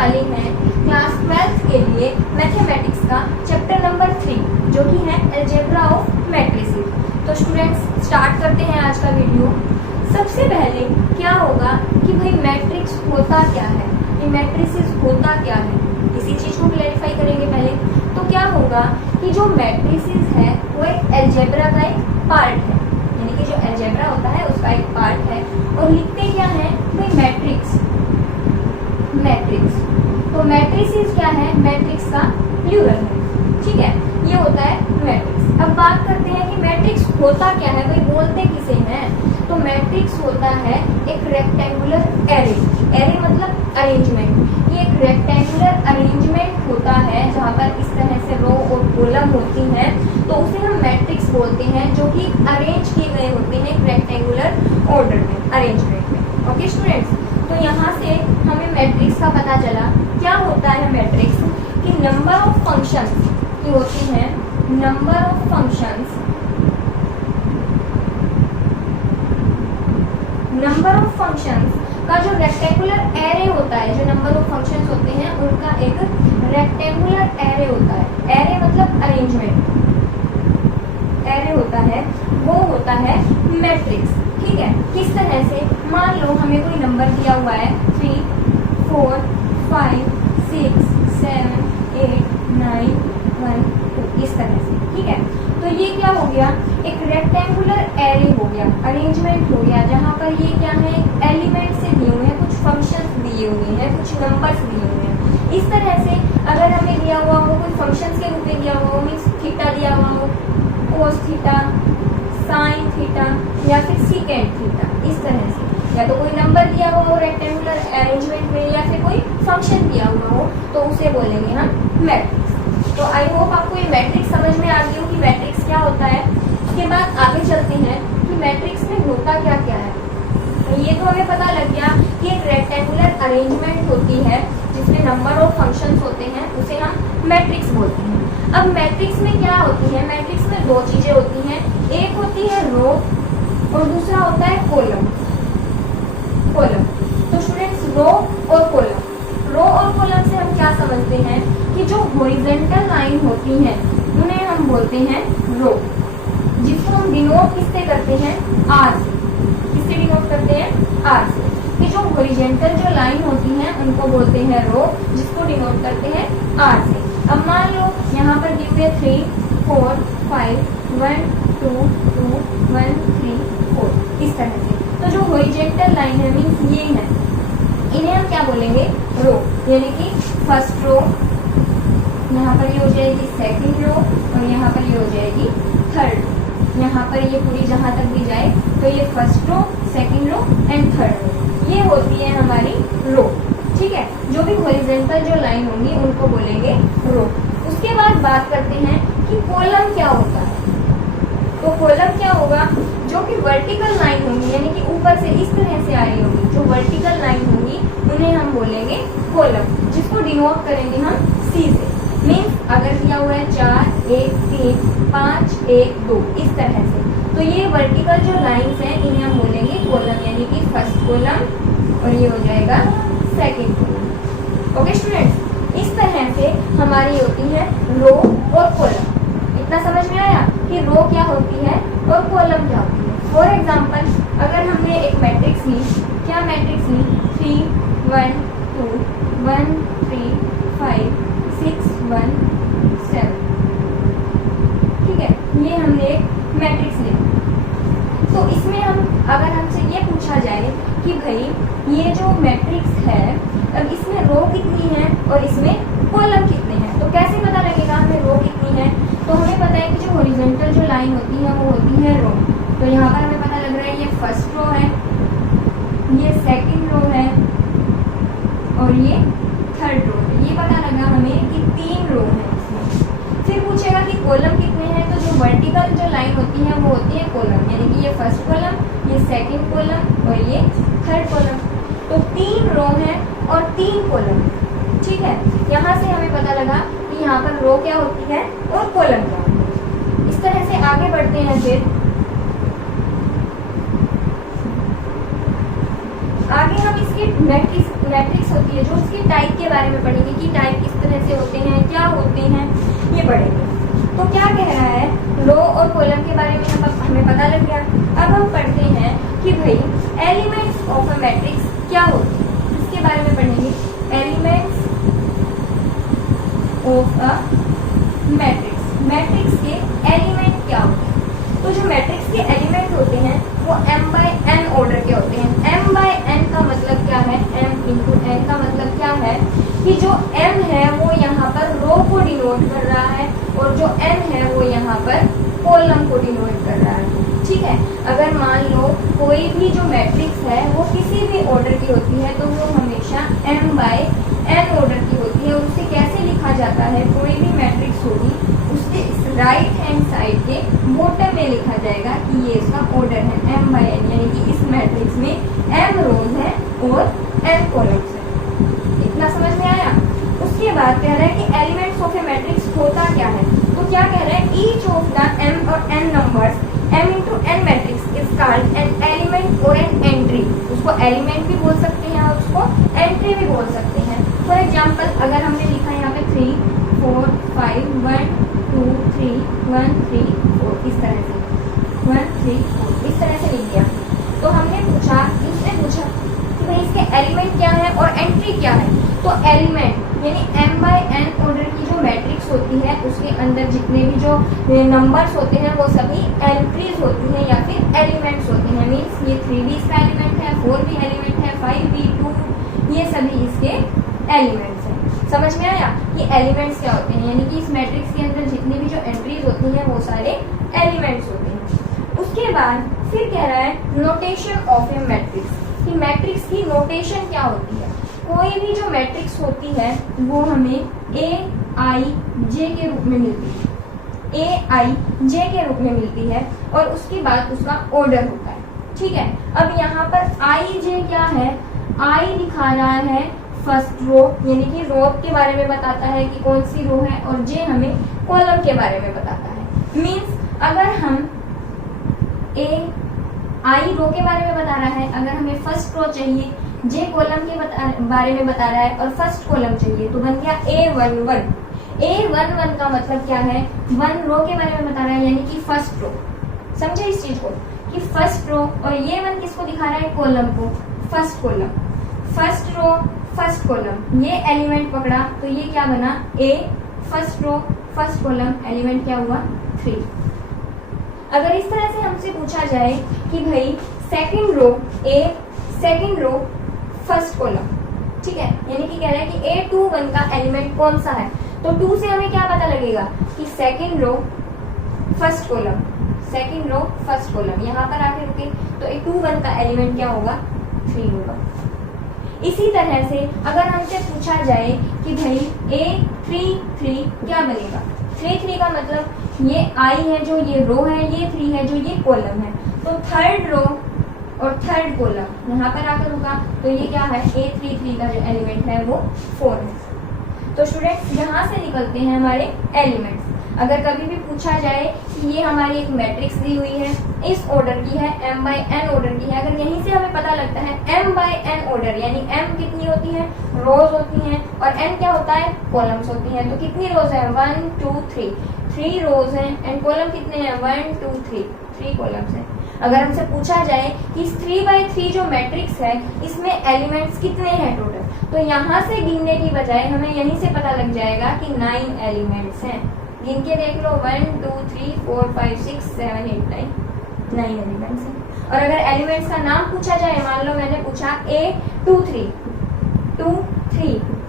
वाले हैं क्लास 12 के लिए मैथमेटिक्स का चैप्टर नंबर 3 जो कि है अलजेब्रा ऑफ मैट्रिसेस। तो स्टूडेंट्स स्टार्ट करते हैं आज का वीडियो। सबसे पहले क्या होगा कि भाई मैट्रिक्स होता क्या है, ये मैट्रिसेस होता क्या है, इसी चीज को क्लैरिफाई करेंगे पहले। तो क्या होगा कि जो मैट्रिसेस है वो एक अलजेब्रा का एक पार्ट है, यानी कि जो अलजेब्रा होता है उसका एक पार्ट है। और लिखते क्या है भाई मैट्रिक्स। तो मैट्रिसेस क्या है, मैट्रिक्स का प्लूरल है, ठीक है, ये होता है मैट्रिक्स। अब बात करते हैं कि मैट्रिक्स होता क्या है, भाई बोलते किसे हैं। तो मैट्रिक्स होता है एक रेक्टेंगुलर एरे, एरे मतलब अरेंजमेंट। ये एक रेक्टेंगुलर अरेंजमेंट होता है जहाँ पर इस तरह से रो और कॉलम होती हैं, तो उसे हम मैट्रिक्स बोलते हैं, जो कि अरेंज किए गए होते हैं एक रेक्टेंगुलर ऑर्डर में, अरेंजमेंट में। ओके स्टूडेंट्स, तो यहाँ से हमें मैट्रिक्स का पता चला। क्या होता है मैट्रिक्स कि नंबर ऑफ फंक्शंस की होती है, number of functions, number of functions का जो रेक्टेंगुलर एरे होता है, जो नंबर ऑफ फंक्शंस होते हैं उनका एक रेक्टेंगुलर एरे होता है। एरे मतलब अरेंजमेंट, एरे होता है, वो होता है मैट्रिक्स। ठीक है, किस तरह से, मान लो हमें कोई नंबर दिया हुआ है 3, 4, 5, 6, 7, 8, 9, 1, 2, इस तरह से। ठीक है, तो ये क्या हो गया, एक रेक्टेंगुलर एरे हो गया, अरेंजमेंट हो गया, जहाँ पर ये क्या है एलिमेंट से दिए हुए हैं, कुछ फंक्शंस दिए हुए हैं, कुछ नंबर्स दिए हुए हैं। इस तरह से अगर हमें दिया हुआ हो कोई फंक्शंस के रूप में दिया हुआ हो, मीन्स थीटा दिया हुआ हो, कोस थीटा, साइन थीटा या फिर सीकेंट थीटा, इस तरह से, या तो कोई नंबर दिया हुआ हो रेक्टेंगुलर अरेंजमेंट में या फिर कोई फंक्शन दिया हुआ हो, तो उसे बोलेंगे हम मैट्रिक्स। तो आई होप आपको ये मैट्रिक्स समझ में आ गई हो कि मैट्रिक्स क्या होता है। उसके बाद आगे चलते हैं कि मैट्रिक्स में होता क्या क्या है। तो ये तो हमें पता लग गया कि एक रेक्टेंगुलर अरेंजमेंट होती है जिसमें नंबर ऑफ फंक्शंस होते हैं, उसे हम मैट्रिक्स बोलते हैं। अब मैट्रिक्स में क्या होती है, मैट्रिक्स में दो चीजें होती हैं, एक होती है रो और दूसरा होता है कॉलम। कॉलम, तो स्टूडेंट्स रो और कॉलम, रो और कॉलम से हम क्या समझते हैं कि जो हॉरिजॉन्टल लाइन होती हैं उन्हें हम बोलते हैं रो, जिसको हम डिनोट किससे करते हैं, आर से। किससे डिनोट करते हैं, आर से। कि जो हॉरिजॉन्टल जो लाइन होती हैं उनको बोलते हैं रो, जिसको डिनोट करते हैं आर से। अब मान लो यहाँ पर गिव हुए 3, 4, 5, 1, 2, 2, 1, 3, 4, इस तरह से। तो जो हॉरिजॉन्टल लाइन है मीन्स ये है, इन्हें हम क्या बोलेंगे, रो, यानी कि फर्स्ट रो, यहाँ पर ये हो जाएगी सेकंड रो और यहाँ पर ये हो जाएगी थर्ड रो। यहाँ पर ये पूरी जहाँ तक भी जाए तो ये first row, second row and third row, ये होती है हमारी रो। ठीक है, जो भी हॉरिजॉन्टल जो लाइन होंगी उनको बोलेंगे रो। उसके बाद बात करते हैं कि कॉलम क्या होता है। तो कॉलम क्या होगा, जो कि वर्टिकल लाइन होंगी, यानी कि ऊपर से इस तरह से आ रही होगी, जो वर्टिकल लाइन होंगी उन्हें हम बोलेंगे कॉलम, जिसको डिनोट करेंगे हम सी से। मीन्स अगर दिया हुआ है 4, 1, 3, 5, 1, 2, इस तरह से, तो ये वर्टिकल जो लाइंस हैं इन्हें हम बोलेंगे कॉलम, यानी कि फर्स्ट कॉलम और ये हो जाएगा सेकंड कॉलम। ओके स्टूडेंट्स, इस तरह से हमारी होती है रो और कॉलम। इतना समझ में आया कि रो क्या होती है और कॉलम क्या होती है। फॉर एग्जाम्पल, अगर हमने एक मैट्रिक्स ली, क्या मैट्रिक्स ली, 3, 1, 2, 1, 3, 5, 6, 1, 7, ठीक है, ये हमने एक मैट्रिक्स ली। तो इसमें हम, अगर हमसे ये पूछा जाए कि भाई ये जो मैट्रिक्स है, अब इसमें रो कितनी है और इसमें कॉलम कितने हैं, तो कैसे पता लगेगा हमें रो कितनी है। तो हमें पता है कि जो हॉरिजॉन्टल जो लाइन होती है वो होती है रो। तो यहाँ पर हमें पता लग रहा है ये फर्स्ट रो है, ये सेकंड रो है और ये थर्ड रो है। ये पता लगा हमें कि 3 रो है इसमें। फिर पूछेगा कि कॉलम कितने हैं, तो जो वर्टिकल जो लाइन होती है वो होती है कॉलम, यानी कि ये फर्स्ट कॉलम, ये सेकंड कॉलम और ये थर्ड कॉलम। तो 3 रो है और 3 कॉलम। ठीक है, यहाँ से हमें पता लगा कि यहाँ पर रो क्या होती है और कॉलम क्या होती है। इस तरह से आगे बढ़ते हैं। फिर आगे हम इसके मैट्रिक्स मैट्रिक्स होती है, जो उसकी टाइप के बारे में पढ़ेंगे कि टाइप किस तरह से होते हैं, क्या होते हैं, ये पढ़ेंगे। तो क्या कह रहा है, रो और कॉलम के बारे में हमें पता लग गया। अब हम पढ़ते हैं कि भाई एलिमेंट्स ऑफ अ मैट्रिक्स क्या होते हैं, इसके बारे में पढ़ेंगे। Elements of a matrix, matrix के एलिमेंट क्या होते हैं। तो जो मैट्रिक्स के एलिमेंट होते हैं वो m/n ऑर्डर के होते हैं। m/n का मतलब क्या है, m×n का मतलब क्या है कि जो m है वो यहाँ पर रो को डिनोट कर रहा है और जो n है वो यहाँ पर कॉलम को डिनोट कर रहा है। ठीक है, अगर मान लो कोई भी जो मैट्रिक्स है वो किसी भी ऑर्डर की होती है तो वो हमेशा m/n ऑर्डर की होती है। और उसे कैसे लिखा जाता है, कोई भी मैट्रिक्स होगी उसके राइट हैंड साइड के बॉटम में लिखा जाएगा कि ये इसका ऑर्डर है m/n, यानी कि इस मैट्रिक्स में m रोज है और n कॉलम्स है। इतना समझ में आया। उसके बाद कह रहा है कि एलिमेंट्स ऑफ ए मैट्रिक्स होता क्या है। तो क्या कह रहा है, ईच ऑफ द m और n numbers m×n matrix is called an element और एन एंट्री। उसको एलिमेंट भी बोल सकते हैं और उसको एंट्री भी बोल सकते हैं। फॉर एग्जाम्पल अगर हमने लिखा यहाँ पे 3 4 5 1 2 3 1 3 4 इस तरह से 1 3 4 इस तरह से लिख दिया, तो हमने पूछा, उसने पूछा कि भाई इसके एलिमेंट क्या है और एंट्री क्या है। तो एलिमेंट यानी m/n ऑर्डर की जो मैट्रिक्स होती है उसके अंदर जितने भी जो नंबर्स होते हैं वो सभी एंट्रीज होती हैं या फिर एलिमेंट्स होते हैं। मीन्स ये 3 भी इसका एलिमेंट है, 4 भी एलिमेंट है, 5 भी, 2 ये सभी इसके एलिमेंट्स हैं। समझ में आया कि एलिमेंट्स क्या होते हैं, यानी कि इस मैट्रिक्स के अंदर जितनी भी जो एंट्रीज होती हैं वो सारे एलिमेंट्स होते हैं। उसके बाद फिर कह रहा है नोटेशन ऑफ ए मैट्रिक्स, कि मैट्रिक्स की नोटेशन क्या होती है। कोई भी जो मैट्रिक्स होती है वो हमें A_I_J के रूप में मिलती है, A_I_J के रूप में मिलती है और उसके बाद उसका ऑर्डर होता है। ठीक है, अब यहाँ पर I_J क्या है, I दिखा रहा है फर्स्ट रो, यानी कि रो के बारे में बताता है कि कौन सी रो है, और J हमें कॉलम के बारे में बताता है। मीन्स अगर हम I रो के बारे में बता रहा है, अगर हमें फर्स्ट रो चाहिए, J कॉलम के बारे में बता रहा है और फर्स्ट कॉलम चाहिए, तो बन गया A11। A11 का मतलब क्या है, 1 रो के बारे में बता रहा है यानी कि फर्स्ट रो। समझे इस चीज को कि फर्स्ट रो, और ये 1 किसको दिखा रहा है, कॉलम को, first column, first row first column, ये एलिमेंट पकड़ा तो ये क्या बना, A first row first column, element क्या हुआ 3। अगर इस तरह से हमसे पूछा जाए कि भाई second row A second row first column, ठीक है, यानी कि कह रहा है कि A21 का एलिमेंट कौन सा है, तो 2 से हमें क्या पता लगेगा कि second row first column, second row first column, यहाँ पर आके रुके तो A21 का एलिमेंट क्या होगा 3 होगा। इसी तरह से अगर हमसे पूछा जाए कि भाई A33 क्या बनेगा, 3 का मतलब ये I है जो ये रो है, ये 3 है जो ये कॉलम है, तो थर्ड रो और थर्ड कॉलम यहाँ पर आकर रुका तो ये क्या है, A33 का जो एलिमेंट है वो 4 है। तो स्टूडेंट्स यहाँ से निकलते हैं हमारे एलिमेंट्स। अगर कभी भी पूछा जाए कि ये हमारी एक मैट्रिक्स दी हुई है, इस ऑर्डर की है, m/n ऑर्डर की है, अगर यहीं से हमें पता लगता है m/n ऑर्डर, यानी m कितनी होती है, रोज होती हैं, और n क्या होता है, कॉलम्स होती हैं। तो कितनी रोज है, 1 2 3, 3 रोज हैं, एंड कॉलम कितने हैं, 1 2 3 कॉलम्स हैं। अगर हमसे पूछा जाए कि इस 3/3 जो मैट्रिक्स है इसमें एलिमेंट्स कितने हैं टोटल, तो यहाँ से गिनने की बजाय हमें यहीं से पता लग जाएगा कि 9 एलिमेंट्स हैं। गिन के देख लो, 1 2 3 4 5 6 7 8 9 एलिमेंट्स हैं। और अगर एलिमेंट्स का नाम पूछा जाए, मान लो मैंने पूछा A23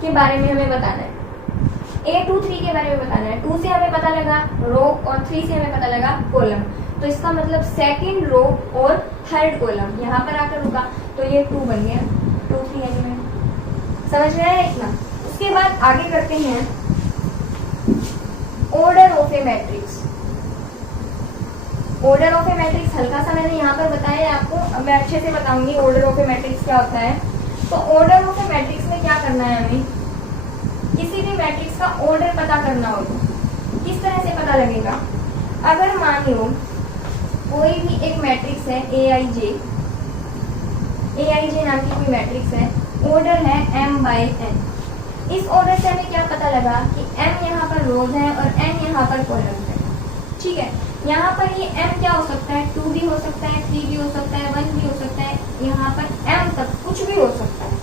के बारे में हमें बताना है, A23 के बारे में बताना है, 2 से हमें पता लगा रो और 3 से हमें पता लगा कॉलम, तो इसका मतलब सेकंड रो और थर्ड कॉलम, यहाँ पर आकर रुका तो ये 2 बन गया, 2 3 एलिमेंट। समझ में आया इतना। उसके बाद आगे करते हैं order of A matrix. Order of A matrix हल्का सा मैंने यहाँ पर बताया है आपको, अब मैं अच्छे से बताऊंगी ऑर्डर ऑफ ए मैट्रिक्स क्या होता है। तो ऑर्डर ऑफ ए मैट्रिक्स में क्या करना है, हमें किसी भी मैट्रिक्स का ऑर्डर पता करना होगा। किस तरह से पता लगेगा, अगर मान लो कोई भी एक मैट्रिक्स है AIJ नाम की कोई मैट्रिक्स है, ऑर्डर है m बाई n। इस ऑर्डर से हमें क्या पता लगा कि m यहाँ पर रोज है और n यहाँ पर कॉलम है। ठीक है, यहाँ पर ये m क्या हो सकता है, 2 भी हो सकता है, 3 भी हो सकता है, 1 भी हो सकता है, यहाँ पर m तक कुछ भी हो सकता है।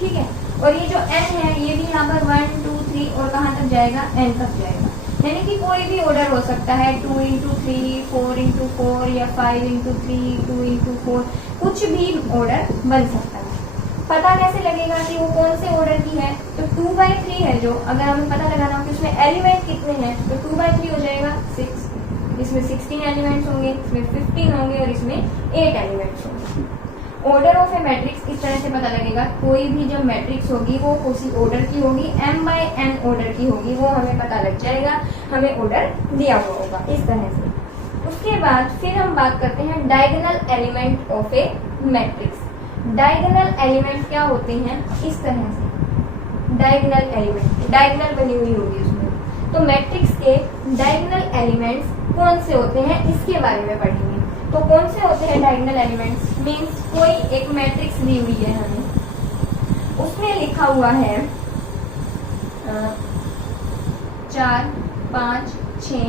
ठीक है, और ये जो n है ये भी यहाँ पर 1 2 3 और कहाँ तक जाएगा, n तक जाएगा। यानी कि कोई भी ऑर्डर हो सकता है, 2 into 3, 4 into 4 या 5 into 3, 2 into 4, कुछ भी ऑर्डर बन सकता है। पता कैसे लगेगा कि वो कौन से ऑर्डर की है, तो 2/3 है जो, अगर हमें पता लगाना कि उसमें एलिमेंट कितने हैं तो 2/3 हो जाएगा 6। इसमें 16 एलिमेंट्स होंगे, इसमें 15 होंगे और इसमें 8 एलिमेंट्स होंगे। ऑर्डर ऑफ ए मैट्रिक्स इस तरह से पता लगेगा, कोई भी जब मैट्रिक्स होगी वो उसी ऑर्डर की होगी, m बाई n ऑर्डर की होगी, वो हमें पता लग जाएगा, हमें ऑर्डर दिया हुआ होगा इस तरह से। उसके बाद फिर हम बात करते हैं diagonal element of A matrix. Diagonal element क्या होते हैं, इस तरह से डायगोनल एलिमेंट, डायगोनल बनी हुई होगी उसमें। तो मैट्रिक्स के डायगोनल एलिमेंट्स कौन से होते हैं इसके बारे में पढ़ेंगे। तो कौन से होते हैं डायगोनल एलिमेंट्स, मीन्स कोई एक मैट्रिक्स दी हुई है हमें, उसमें लिखा हुआ है 4 5 6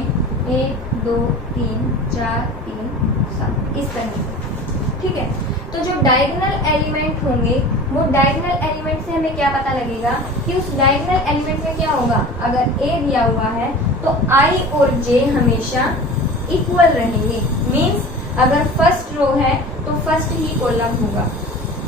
1 2 3 4 3 7 इस तरह से। ठीक है, तो जो डायगोनल एलिमेंट होंगे वो डायगोनल एलिमेंट से हमें क्या पता लगेगा कि उस डायगोनल एलिमेंट में क्या होगा, अगर a दिया हुआ है तो i और j हमेशा इक्वल रहेंगे। मीन्स अगर फर्स्ट रो है तो फर्स्ट ही कॉलम होगा।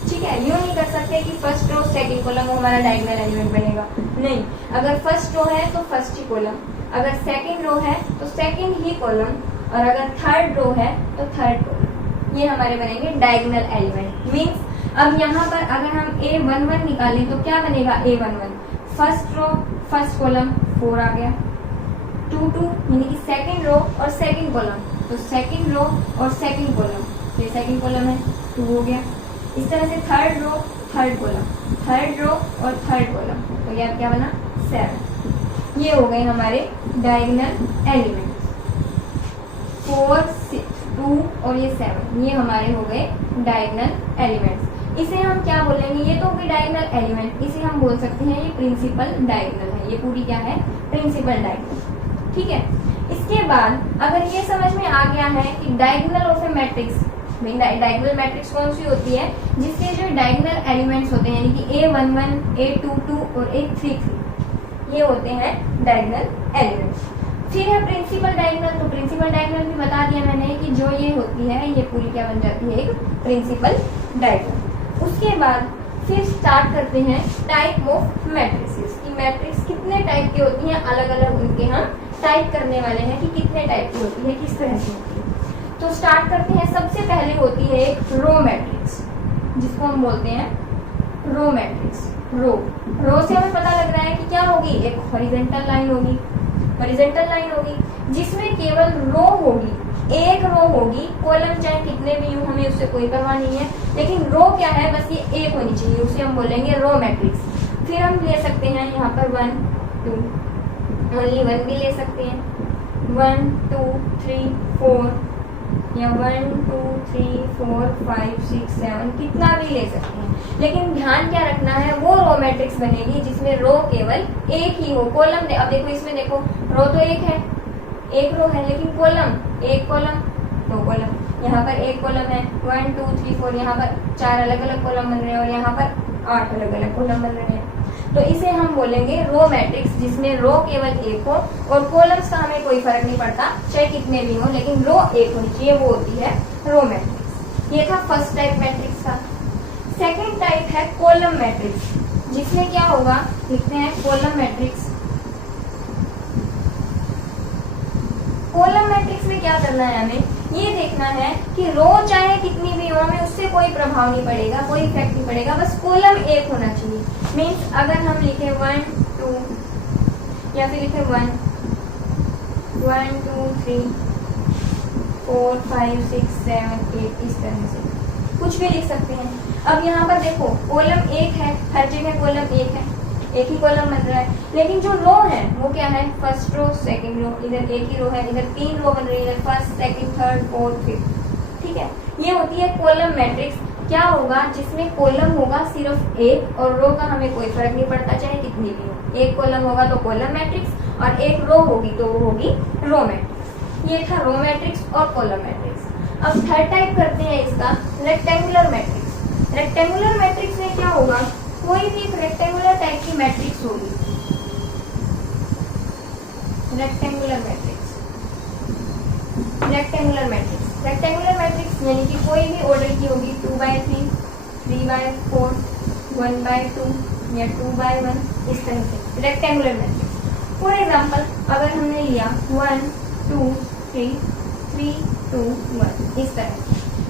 ठीक है, यूं नहीं कर सकते कि फर्स्ट रो सेकंड कॉलम हमारा डायगोनल एलिमेंट बनेगा, नहीं, अगर फर्स्ट रो है तो फर्स्ट ही कॉलम, अगर सेकंड रो है तो सेकंड ही कॉलम, और अगर थर्ड रो है तो थर्ड कॉलम, ये हमारे बनेंगे डायगोनल एलिमेंट। मीन्स अब यहाँ पर अगर हम a11 निकालें तो क्या बनेगा, a11 first row first column 4 आ गया, 2 2 यानी कि सेकंड रो और सेकंड कॉलम, तो सेकंड रो और सेकंड कॉलम, ये सेकंड कॉलम है 2 हो गया। इस तरह से third row third column, third row और थर्ड कॉलम, तो यह क्या बना 7। ये हो गए हमारे डायगोनल एलिमेंट्स, 4 6 2 और ये 7, ये हमारे हो गए डायगोनल एलिमेंट्स। इसे हम क्या बोलेंगे, ये तो होगी डायगोनल एलिमेंट, इसे हम बोल सकते हैं ये प्रिंसिपल डायगोनल है, ये पूरी क्या है, प्रिंसिपल डायगोनल। ठीक है, इसके बाद अगर ये समझ में आ गया है कि diagonal of A matrix, diagonal matrix कौन सी होती है, जिसके जो डायगोनल एलिमेंट्स होते हैं यानी कि a11 a22 और a33, ये होते हैं डायगोनल एलिमेंट्स। फिर है प्रिंसिपल डायगोनल, तो प्रिंसिपल डायगोनल भी बता दिया मैंने कि जो ये होती है ये पूरी क्या बन जाती है, एक प्रिंसिपल डायगोनल। उसके बाद फिर स्टार्ट करते हैं टाइप ऑफ मैट्रिसेस, कि मैट्रिक्स कितने टाइप की होती हैं, अलग अलग उनके हम टाइप करने वाले हैं कि कितने टाइप की होती है, किस तरह से होती है। तो स्टार्ट करते हैं, सबसे पहले होती है एक रो मैट्रिक्स, जिसको हम बोलते हैं रो मैट्रिक्स। रो से हमें पता लग रहा है कि क्या होगी, एक हॉरिजॉन्टल लाइन होगी, हॉरिजॉन्टल लाइन होगी जिसमें केवल रो होगी, एक रो होगी, कॉलम चाहे कितने भी हो हमें उससे कोई परवाह नहीं है, लेकिन रो क्या है, बस ये एक होनी चाहिए, उसे हम बोलेंगे रो मैट्रिक्स। फिर हम ले सकते हैं यहाँ पर 1 2, ओनली 1 भी ले सकते हैं, 1 2 3 4 या 1 2 3 4 5 6 7 कितना भी ले सकते हैं, लेकिन ध्यान क्या रखना है, वो रो मैट्रिक्स बनेगी जिसमें रो केवल एक ही हो। कॉलम अब देखो, इसमें देखो रो तो एक है, एक रो है, लेकिन कॉलम एक कॉलम 2 कॉलम, यहाँ पर एक कॉलम है 1 2 3 4, यहाँ पर 4 अलग अलग कॉलम बन रहे हैं और यहाँ पर 8 अलग अलग कॉलम बन रहे हैं। तो इसे हम बोलेंगे रो मैट्रिक्स, जिसमें रो केवल एक हो और कॉलम्स का हमें कोई फर्क नहीं पड़ता चाहे कितने भी हो, लेकिन रो एक होनी चाहिए, वो होती है रो मैट्रिक्स। ये था फर्स्ट टाइप मैट्रिक्स का। सेकेंड टाइप है कॉलम मैट्रिक्स, जिसमें क्या होगा, लिखते हैं कॉलम मैट्रिक्स। कॉलम मैट्रिक्स में क्या करना है, हमें ये देखना है कि रो चाहे कितनी भी हो, हमें उससे कोई प्रभाव नहीं पड़ेगा, कोई इफेक्ट नहीं पड़ेगा, बस कॉलम एक होना चाहिए। मीन्स अगर हम लिखे 1 2 या फिर लिखे 1 1 2 3 4 5 6 7 8 इस तरह से कुछ भी लिख सकते हैं। अब यहाँ पर देखो कॉलम एक है, हर जगह कॉलम एक है, एक ही कॉलम बन रहा है, लेकिन जो रो है वो क्या है, फर्स्ट रो सेकंड रो, इधर एक ही रो है, इधर 3 रो बन रही है, इधर first second third fourth fifth. ठीक है, ये होती है कॉलम मैट्रिक्स, क्या होगा, जिसमें कॉलम होगा सिर्फ एक और रो का हमें कोई फर्क नहीं पड़ता चाहे कितनी भी हो। एक कॉलम होगा तो कॉलम मैट्रिक्स और एक रो होगी तो वो होगी रो मैट्रिक्स। ये था रो मैट्रिक्स और कॉलम मैट्रिक्स। अब थर्ड टाइप करते हैं इसका, रेक्टेंगुलर मैट्रिक्स। रेक्टेंगुलर मैट्रिक्स में क्या होगा, कोई भी एक रेक्टेंगुलर टाइप की मैट्रिक्स होगी, rectangular matrix. Rectangular matrix, rectangular matrix यानी कि कोई भी ऑर्डर की होगी, 2/3, 3/4, 1/2 या 2/1, इस तरह से रेक्टेंगुलर मैट्रिक्स। फॉर एग्जाम्पल अगर हमने लिया 1 2 3 3 2 1 इस तरह से,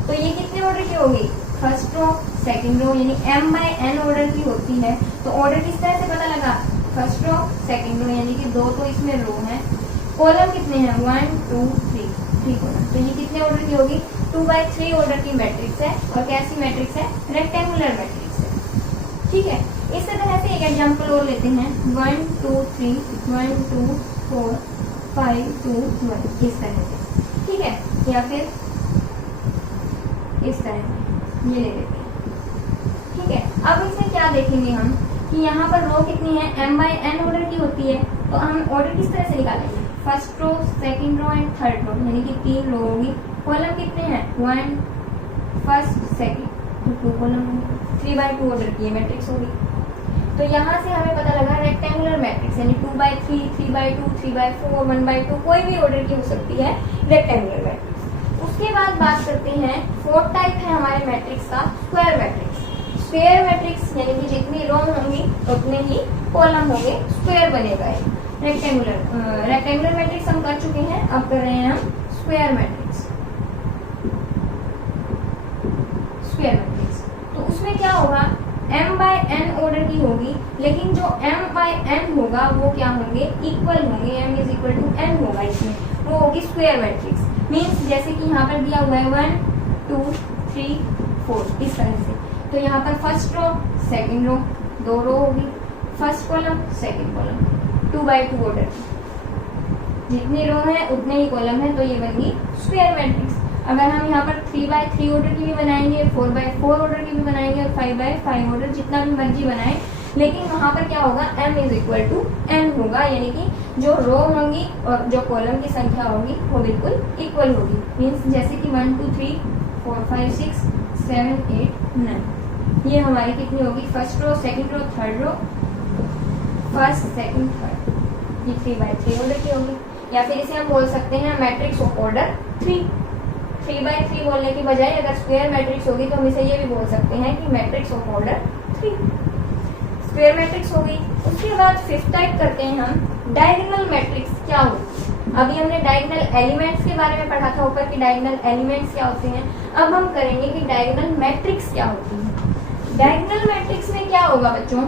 तो ये कितने ऑर्डर की होगी, फर्स्ट रो सेकंड रो, यानी m/n ऑर्डर की होती है। तो ऑर्डर किस तरह से पता लगा, फर्स्ट रो सेकंड रो, यानी कि दो तो इसमें रो है, कॉलम कितने हैं 1 2 3 3 कॉलम, तो ये कितने ऑर्डर की होगी, 2/3 ऑर्डर की मैट्रिक्स है। और कैसी मैट्रिक्स है, रेक्टेंगुलर मैट्रिक्स है। ठीक है, इस तरह से एक एग्जांपल और लेते हैं, 1 2 3 1 2 4 5 2 1 इस तरह से। ठीक है, या फिर इस तरह से ये ले लेते हैं। ठीक है, अब इसमें क्या देखेंगे हम कि यहाँ पर रो कितनी है, m/n ऑर्डर की होती है। तो हम ऑर्डर किस तरह से निकालेंगे, first row second row and third row, यानी कि 3 रो होगी। कॉलम कितने हैं, 1 फर्स्ट सेकंड, तो 2 कॉलम होंगे, 3/2 ऑर्डर की मैट्रिक्स होगी। तो यहाँ से हमें पता लगा रेक्टेंगुलर मैट्रिक्स यानी 2/3 3/2 3/4 1/2 कोई भी ऑर्डर की हो सकती है रेक्टेंगुलर मैट्रिक्स। उसके बाद बात करते हैं, फोर्थ टाइप है हमारे मैट्रिक्स का, स्क्वायर मैट्रिक्स। स्क्वायर मैट्रिक्स यानी कि जितनी रो होंगी उतने ही कॉलम होंगे, स्क्वायर बनेगा ये। रेक्टेंगुलर मैट्रिक्स हम कर चुके हैं, अब कर रहे हैं हम स्क्वायर मैट्रिक्स। स्क्वायर मैट्रिक्स तो उसमें क्या होगा, m/n ऑर्डर की होगी, लेकिन जो m/n होगा वो क्या होंगे, इक्वल होंगे, m = n होगा इसमें, वो होगी स्क्वायर मैट्रिक्स। मीन्स जैसे कि यहाँ पर दिया हुआ है 1 2 3 4 इस तरह से, तो यहाँ पर फर्स्ट रो सेकंड रो, 2 रो होगी, first column second column, 2/2 order की, जितनी रो है उतने ही कॉलम है, तो ये बनेगी स्क्वायर मैट्रिक्स। अगर हम यहाँ पर 3/3 ऑर्डर की भी बनाएंगे, 4/4 ऑर्डर की भी बनाएंगे और 5/5 ऑर्डर, जितना भी मर्जी बनाए, लेकिन वहाँ पर क्या होगा, m = n होगा, यानी कि जो रो होंगी और जो कॉलम की संख्या होगी वो बिल्कुल इक्वल होगी। मीन्स जैसे कि 1 2 3 4 5 6 7 8 9 ये हमारी कितनी होगी, first row second row third row, first second third, ये 3/3 ऑर्डर की होगी। या फिर इसे हम बोल सकते हैं मैट्रिक्स ऑफ ऑर्डर 3। 3/3 बोलने की बजाय अगर स्क्वायर मैट्रिक्स होगी तो हम इसे ये भी बोल सकते हैं कि matrix of order 3 square matrix हो गई। उसके बाद फिफ्थ टाइप करते हैं हम डायगोनल मैट्रिक्स। क्या होती, अभी हमने डायगोनल एलिमेंट्स के बारे में पढ़ा था ऊपर कि डायगोनल एलिमेंट्स क्या होते हैं। अब हम करेंगे कि डायगोनल मैट्रिक्स क्या होती है। डायगोनल मैट्रिक्स में क्या होगा बच्चों,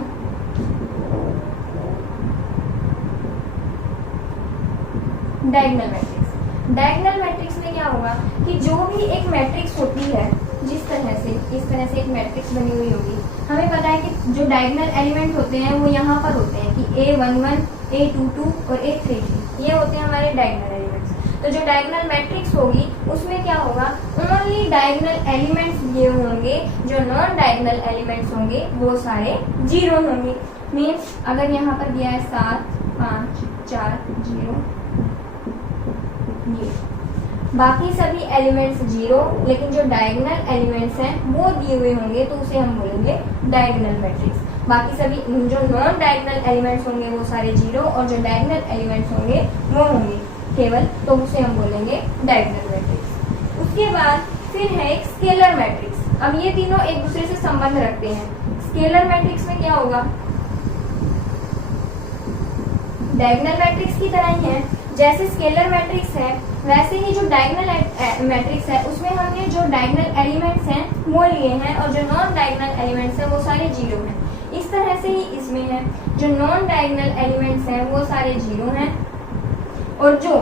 डायगोनल मैट्रिक्स में क्या होगा कि जो भी एक मैट्रिक्स होती है, जिस तरह से इस तरह से एक मैट्रिक्स बनी हुई होगी, हमें पता है कि जो डायगोनल एलिमेंट होते हैं वो यहाँ पर होते हैं कि A11 A22 और A33 ये होते हैं हमारे डायगोनल एलिमेंट्स। तो जो डायगोनल मैट्रिक्स होगी उसमें क्या होगा, ओनली डायगोनल एलिमेंट्स ये होंगे, जो नॉन डायगोनल एलिमेंट्स होंगे वो सारे 0 होंगे। मीन्स अगर यहाँ पर दिया है 7 5 4 0, ये बाकी सभी एलिमेंट्स 0, लेकिन जो डायगोनल एलिमेंट्स हैं वो दिए हुए होंगे तो उसे हम बोलेंगे डायगोनल मैट्रिक्स। बाकी सभी जो नॉन डायगोनल एलिमेंट्स होंगे वो सारे 0 और जो डायगोनल एलिमेंट्स होंगे वो होंगे केवल, तो उसे हम बोलेंगे डायगोनल मैट्रिक्स। उसके बाद फिर है एक स्केलर मैट्रिक्स। अब ये तीनों एक दूसरे से संबंध रखते हैं। स्केलर मैट्रिक्स में क्या होगा, डायगोनल मैट्रिक्स की तरह ही है, जैसे स्केलर मैट्रिक्स है वैसे ही जो डायगोनल मैट्रिक्स है उसमें हमने जो डायगोनल एलिमेंट्स हैं वो लिए हैं और जो नॉन डायगोनल एलिमेंट्स हैं वो सारे 0 हैं। इस तरह से ही इसमें है, जो नॉन डायगोनल एलिमेंट्स हैं वो सारे 0 हैं और जो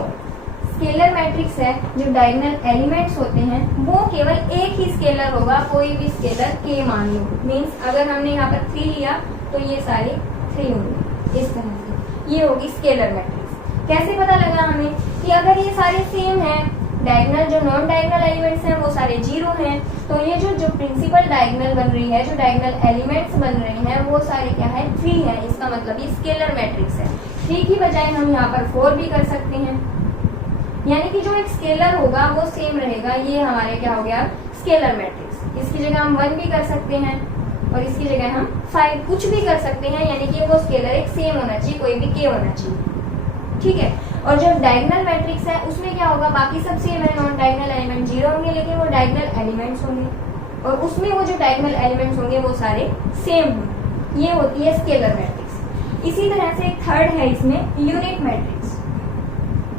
स्केलर मैट्रिक्स है, जो डायगोनल एलिमेंट्स होते हैं वो केवल एक ही स्केलर होगा, कोई भी स्केलर k मान लो। मीन्स अगर हमने यहाँ पर 3 लिया तो ये सारे 3 होंगे। इस तरह से ये होगी स्केलर मैट्रिक्स। कैसे पता लगा हमें कि अगर ये सारे सेम है डायगोनल जो नॉन डायगोनल एलिमेंट्स हैं वो सारे 0 हैं। तो ये जो प्रिंसिपल डायगोनल बन रही है, जो डायगोनल एलिमेंट्स बन रहे हैं वो सारे क्या है 3 है। इसका मतलब ये स्केलर मैट्रिक्स है। 3 की बजाय हम यहाँ पर 4 भी कर सकते हैं, यानी कि जो एक स्केलर होगा वो सेम रहेगा। ये हमारे क्या हो गया स्केलर मैट्रिक्स। इसकी जगह हम 1 भी कर सकते हैं और इसकी जगह हम 5 कुछ भी कर सकते हैं, यानी कि वो स्केलर एक सेम होना चाहिए, कोई भी k होना चाहिए, ठीक है। और जो डायगोनल मैट्रिक्स है उसमें क्या होगा, बाकी सब सेम है, नॉन डायगोनल एलिमेंट 0 होंगे, लेकिन वो डायगोनल एलिमेंट्स होंगे और उसमें वो जो डायगोनल एलिमेंट्स होंगे वो सारे सेम होंगे। ये होती है स्केलर मैट्रिक्स। इसी तरह से थर्ड है इसमें unit matrix.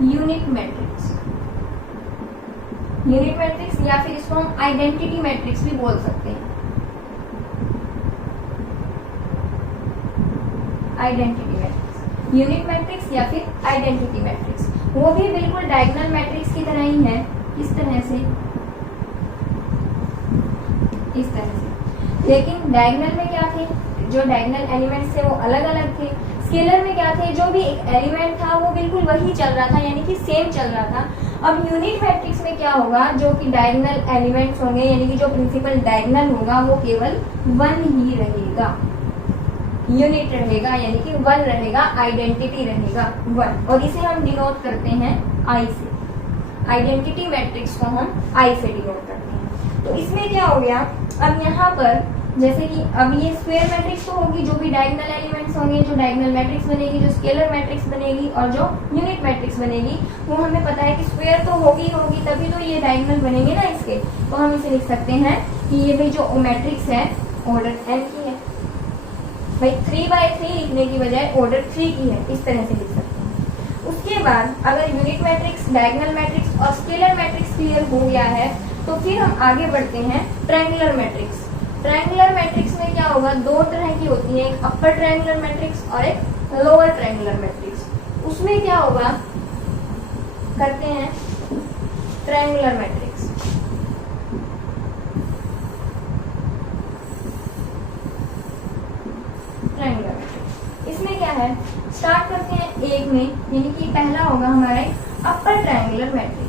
Unit matrix, unit matrix या फिर इसको हम आइडेंटिटी मैट्रिक्स भी बोल सकते हैं। आइडेंटिटी मैट्रिक्स, यूनिट मैट्रिक्स या फिर आइडेंटिटी मैट्रिक्स, वो भी बिल्कुल डायगोनल मैट्रिक्स की तरह ही है। इस तरह से, इस तरह से, लेकिन डायगोनल में क्या थे, जो डायगोनल एलिमेंट्स थे वो अलग अलग थे। स्केलर में क्या थे, जो भी एक एलिमेंट था वो बिल्कुल वही चल रहा था, यानी कि सेम चल रहा था। अब यूनिट मैट्रिक्स में क्या होगा, जो कि डायगोनल एलिमेंट्स होंगे, यानी कि जो प्रिंसिपल डायगोनल होगा वो केवल 1 ही रहेगा, यूनिट रहेगा, यानी कि 1 रहेगा, आइडेंटिटी रहेगा 1, और इसे हम डिनोट करते हैं आई से। आइडेंटिटी मैट्रिक्स को हम आई से डिनोट करते हैं। तो इसमें क्या हो गया, अब यहाँ पर जैसे कि अब ये स्क्वायर मैट्रिक्स तो होगी, जो भी डायगोनल एलिमेंट्स होंगे, जो डायगोनल मैट्रिक्स बनेगी, जो स्केलर मैट्रिक्स बनेगी और जो यूनिट मैट्रिक्स बनेगी, वो हमें पता है कि स्क्वायर तो होगी होगी, तभी तो ये डायगोनल बनेंगे ना इसके। तो हम इसे लिख सकते हैं कि ये भी जो मैट्रिक्स है ऑर्डर n की है। भाई 3/3 लिखने की बजाय ऑर्डर 3 की है, इस तरह से लिख सकते हैं। उसके बाद अगर यूनिट मैट्रिक्स, डायगोनल मैट्रिक्स और स्केलर मैट्रिक्स क्लियर हो गया है, तो फिर हम आगे बढ़ते हैं ट्रायंगुलर मैट्रिक्स। ट्रायंगुलर मैट्रिक्स में क्या होगा, 2 तरह की होती है, एक अपर ट्रायंगुलर मैट्रिक्स और एक लोअर ट्रायंगुलर मैट्रिक्स। उसमें क्या होगा, करते हैं ट्रायंगुलर मैट्रिक्स। ट्रायंगुलर मैट्रिक्स इसमें क्या है, स्टार्ट करते हैं एक में, यानी कि पहला होगा हमारा upper triangular matrix.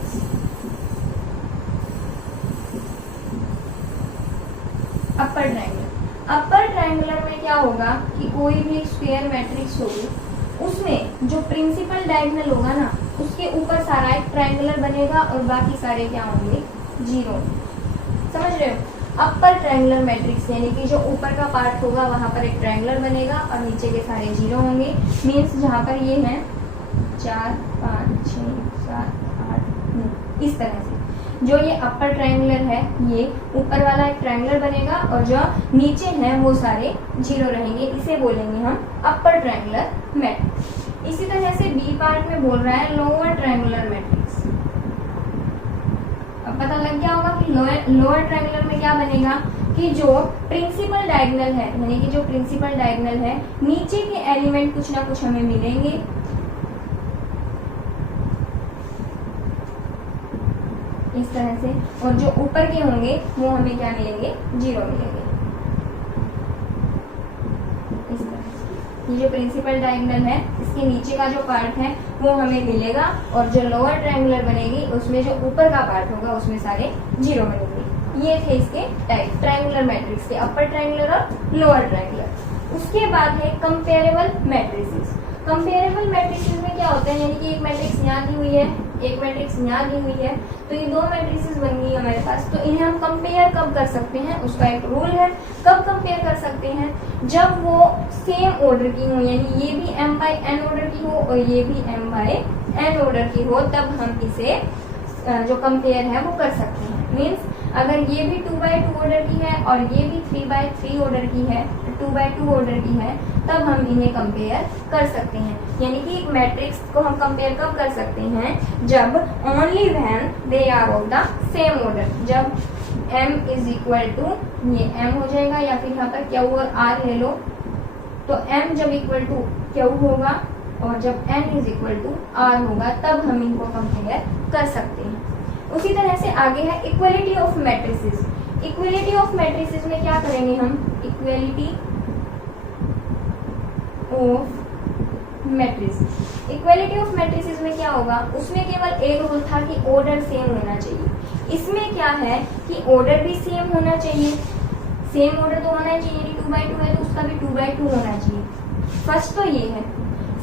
Upper triangular में क्या होगा कि कोई भी स्क्वायर मैट्रिक्स होगी, उसमें जो प्रिंसिपल डायगोनल होगा ना, उसके ऊपर सारा एक ट्रायंगुलर बनेगा और बाकी सारे क्या होंगे 0। समझ रहे हो, अपर ट्रायंगुलर मैट्रिक्स यानी कि जो ऊपर का पार्ट होगा वहां पर एक ट्रायंगुलर बनेगा और नीचे के सारे 0 होंगे। मीन्स जहां पर ये है 4 5 6 7 8 9, इस तरह से जो ये अपर ट्रायंगुलर है, ये ऊपर वाला एक ट्रायंगुलर बनेगा और जो नीचे है वो सारे 0 रहेंगे। इसे बोलेंगे हम अपर ट्रायंगुलर मैट्रिक्स। इसी तरह से बी पार्ट में बोल रहा है लोअर ट्रायंगुलर मैट्रिक्स। अब पता लग गया होगा कि लोअर ट्रायंगुलर में क्या बनेगा कि जो प्रिंसिपल डायगोनल है, यानी कि जो प्रिंसिपल डायगोनल है, नीचे के एलिमेंट कुछ ना कुछ हमें मिलेंगे, इस तरह से, और जो ऊपर के होंगे वो हमें क्या मिलेंगे 0 मिलेंगे, इस तरह से। ये जो प्रिंसिपल डायगोनल है, इसके नीचे का जो पार्ट है वो हमें मिलेगा और जो लोअर ट्रायंगुलर बनेगी उसमें जो ऊपर का पार्ट होगा उसमें सारे 0 मिलेंगे। ये थे इसके टाइप ट्रायंगुलर मैट्रिक्स के, अपर ट्रायंगुलर और लोअर ट्रायंगुलर। उसके बाद है कंपेरेबल मैट्रिसेस। कंपेरेबल मैट्रिसेस में क्या होता है, यानी कि एक मैट्रिक्स यहाँ दी हुई है, एक मैट्रिक्स यहाँ दी हुई है, तो ये 2 मैट्रिसेस बन गई हमारे पास। तो इन्हें हम कंपेयर कब कर सकते हैं, उसका एक रूल है। कब कंपेयर कर सकते हैं, जब वो सेम ऑर्डर की हो, यानी ये भी m/n ऑर्डर की हो और ये भी m/n ऑर्डर की हो, तब हम इसे जो कंपेयर है वो कर सकते हैं। मीन्स अगर ये भी 2/2 ऑर्डर की है और ये भी 3/3 ऑर्डर की है, 2/2 ऑर्डर की है, तब हम इन्हें कंपेयर कर सकते हैं। यानी कि एक मैट्रिक्स को हम कंपेयर कब कर सकते हैं, जब only when they are of the same order. जब m इज इक्वल टू, ये m हो जाएगा या फिर यहाँ पर Q और R ले लो, तो m जब इक्वल टू Q होगा और जब n is equal to R होगा, तब हम इनको कंपेयर कर सकते हैं। उसी तरह से आगे है equality of matrices. Equality of matrices में क्या करेंगे हम, equality of matrices. Equality of matrices में क्या होगा, उसमें केवल एक रूल था कि ऑर्डर सेम होना चाहिए। इसमें क्या है कि ऑर्डर भी सेम होना चाहिए, सेम ऑर्डर तो होना चाहिए, 2 by 2 है तो उसका भी 2 by 2 होना चाहिए। फर्स्ट तो ये है।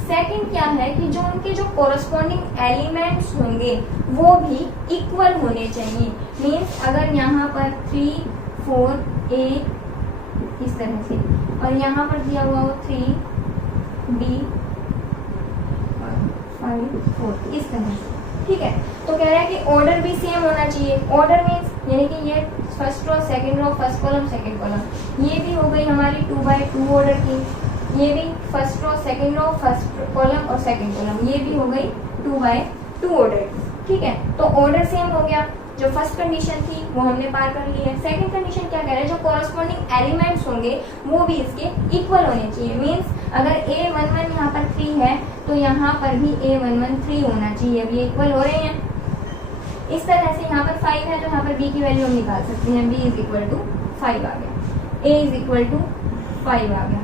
सेकंड क्या है कि जो उनके जो कोरस्पॉन्डिंग एलिमेंट्स होंगे वो भी इक्वल होने चाहिए। मीन्स अगर यहाँ पर 3 4 A इस तरह से और यहाँ पर दिया हुआ हो 3 B और 5 4 इस तरह से, ठीक है। तो कह रहा है कि ऑर्डर भी सेम होना चाहिए। ऑर्डर मीन्स यानी कि ये first row second row first column second column, ये भी हो गई हमारी 2 by 2 ऑर्डर की, ये भी first row second row first column और सेकंड कॉलम, ये भी हो गई 2 by 2 ऑर्डर, ठीक है। तो ऑर्डर सेम हो गया। जो फर्स्ट कंडीशन थी वो हमने पार कर ली है। सेकंड कंडीशन क्या कह रहा है, जो कॉरस्पॉन्डिंग एलिमेंट्स होंगे वो भी इसके इक्वल होने चाहिए। मीन्स अगर A11 यहाँ पर 3 है तो यहाँ पर भी A11 3 होना चाहिए। अब ये इक्वल हो रहे हैं। इस तरह से यहाँ पर 5 है तो यहाँ पर B की वैल्यू हम निकाल सकते हैं। B इज इक्वल टू 5 आ गया, A इज इक्वल टू 5 आ गया।